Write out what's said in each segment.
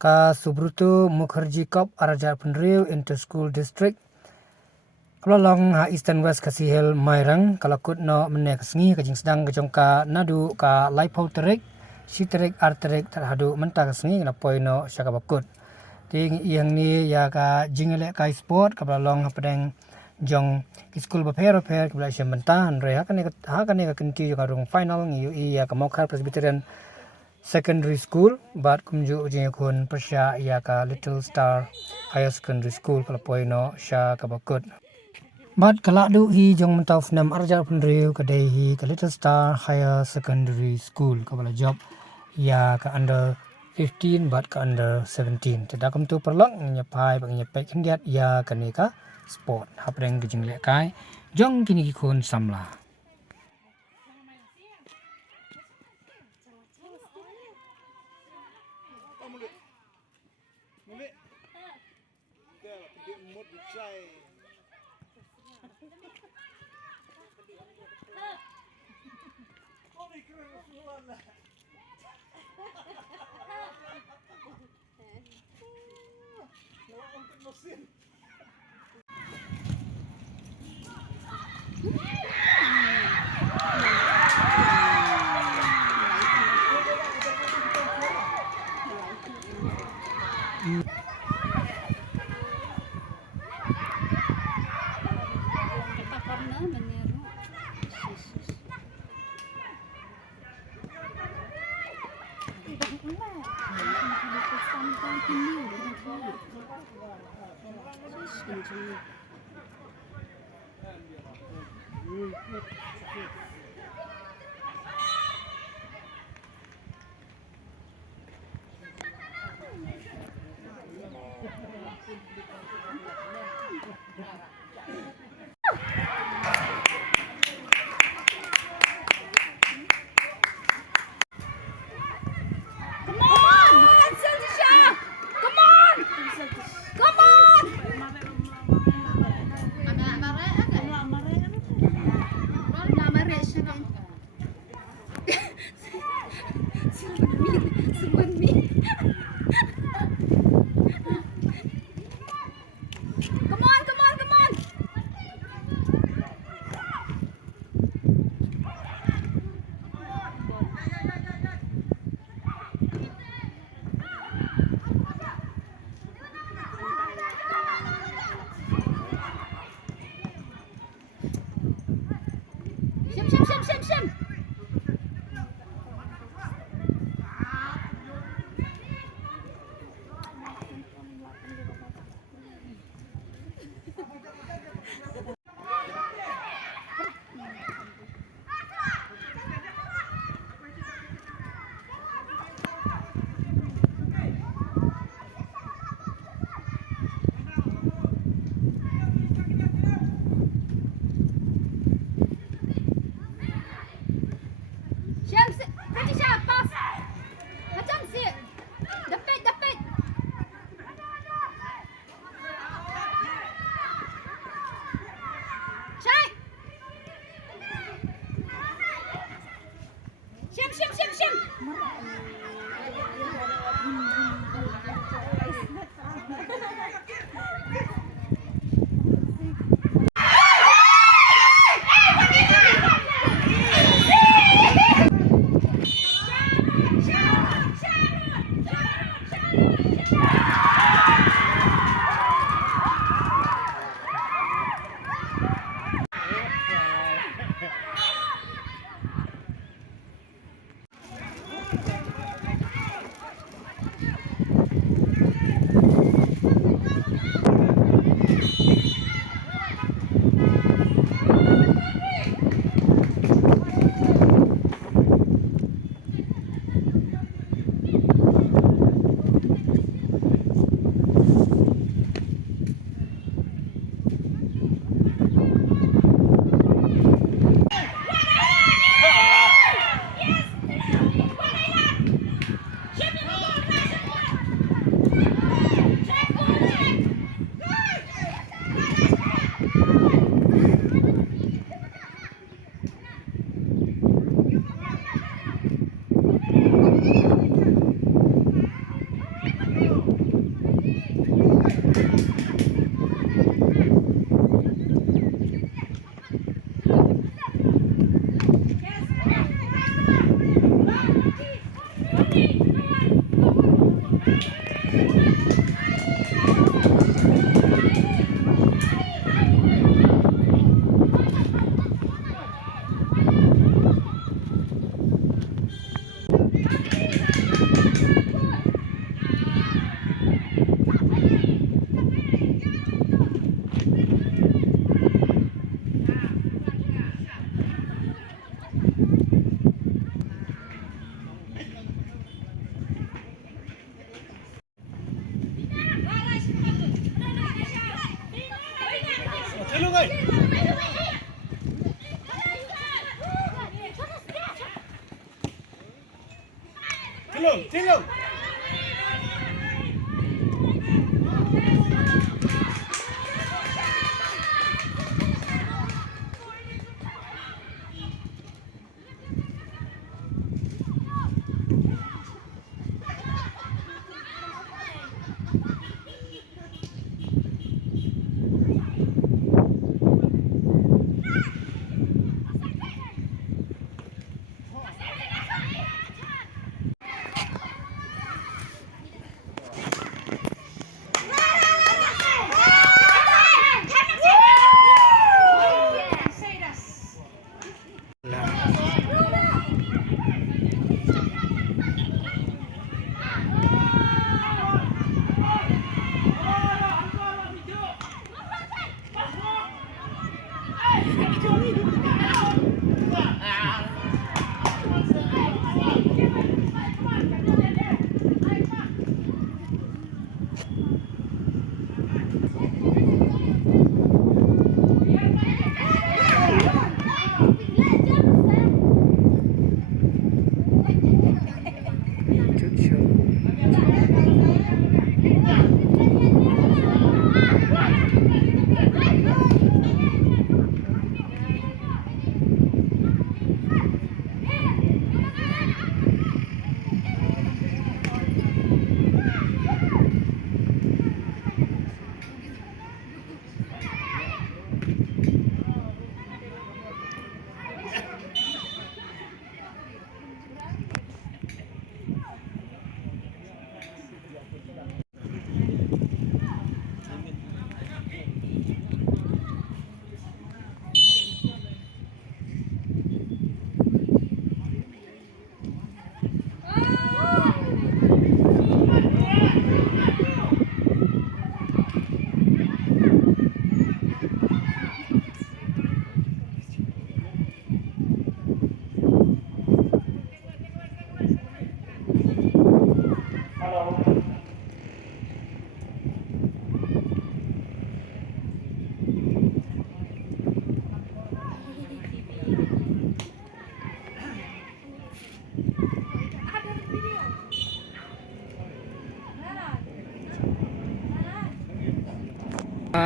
ka Subruto Mukherjee Cup Araja Penriu Inter-School District Kelolong ha Eastern West Kasihel Mairang kalakut no menek sengi kajing sedang kejongka nadu ka Laipau Terik Siterik Arterik terhadu mentah sengi na poino syakabakut ting yang ni ya ka jingele ka sport ka kelolong pedeng jong school bapero per ka bela mentah andre ha kan ka kenti ka rung final ngi ya ka Mokhar Presbyterian Secondary School bat kumju ujing kun persya ya ka Little Star Higher Secondary School kala poino syakabakut Bat kalak du hi jong mentau fnam arja penriu kadai hi ka Little Star Higher Secondary School ka bala job ya ka under 15 bat ka under 17 tadakam tu perlok nyapai bang nyapai kendiat ya kanika sport hapreng gejing lek kai jong kini ki kun samla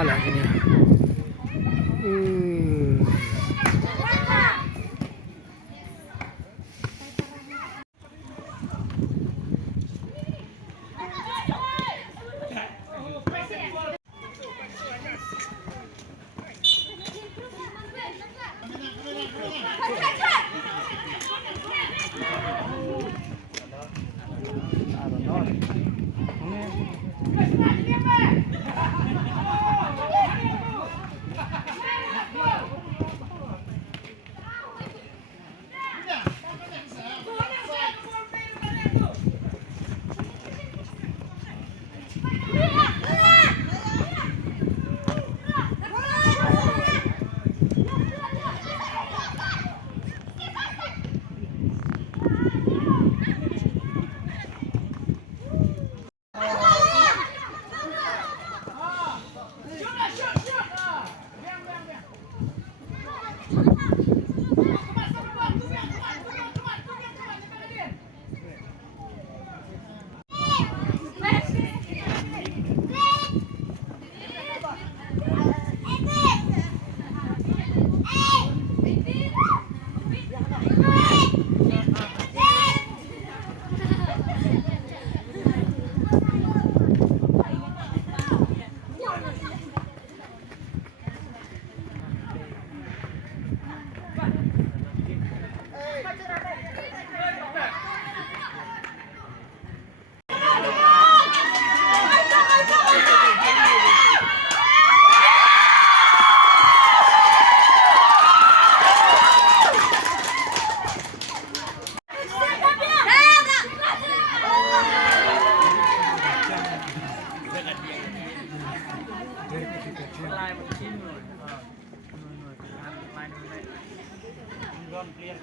lagi ni. อนเปลี่ยน